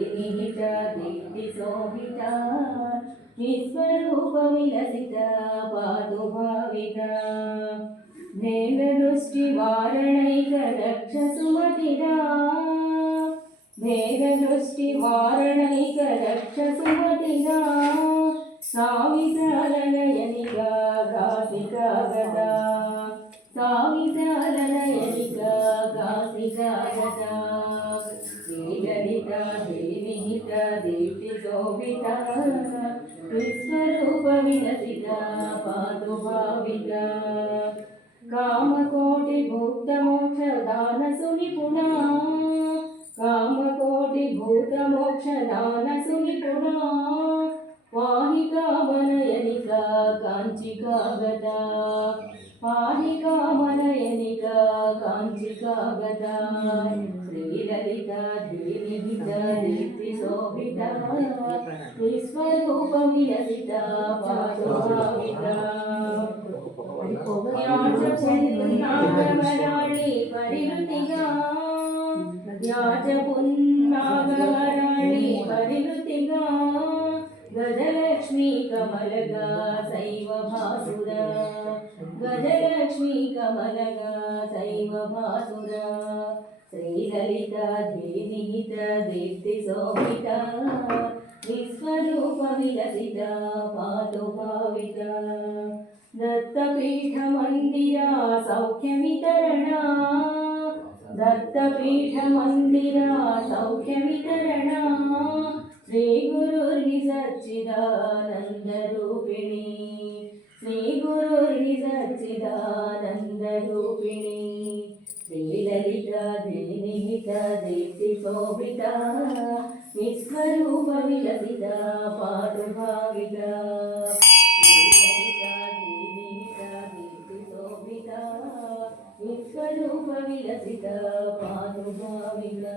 विहिता दीप्तिशोभिता विश्वरूपविलसिता पातु भाविता भेददृष्टिवारणैकदक्षसुमतिदा भेददृष्टिवारणैकदक्षसुमतिदा सावित्रलयनिका कासिका गदा सावित्रलयनिका कासिका गदा श्रीललिता देविहिता दीप्तिशोभिता विश्वरूपविलसिता पातु भाविता कामकोटिभूतमोक्षदानसुनिपुणा कामकोटिभूतमोक्षदानसुनिपुणा पाहि कामनयनिका काञ्चिका गदा पाहि कामनयनिका काञ्चिका गदा श्रीललिता देविहिता दीप्तिशोभिता विश्वरूपविलसिता पातु भाविता पुन्नागमराळि परिवृतिगा पुन्नागमराळि परिवृतिगा गजलक्ष्मी कमलगा सैव भासुरा गजलक्ष्मी कमलगा सैव भासुरा श्रीललिता देविहिता दीप्तिशोभिता विश्वरूपविलसिता पातु भाविता दत्तपीठमन्दिरा सौख्यवितरणा दत्तपीठमन्दिरा सौख्यवितरणा श्रीगुरुर्हि सच्चिदानन्दरूपिणी श्रीगुरुर्हि सच्चिदानन्दरूपिणी श्रीललिता देविहिता दीप्तिशोभिता विश्वरूपविलसिता पातु भाविता विश्वरूपविलसिता पातु भाविता।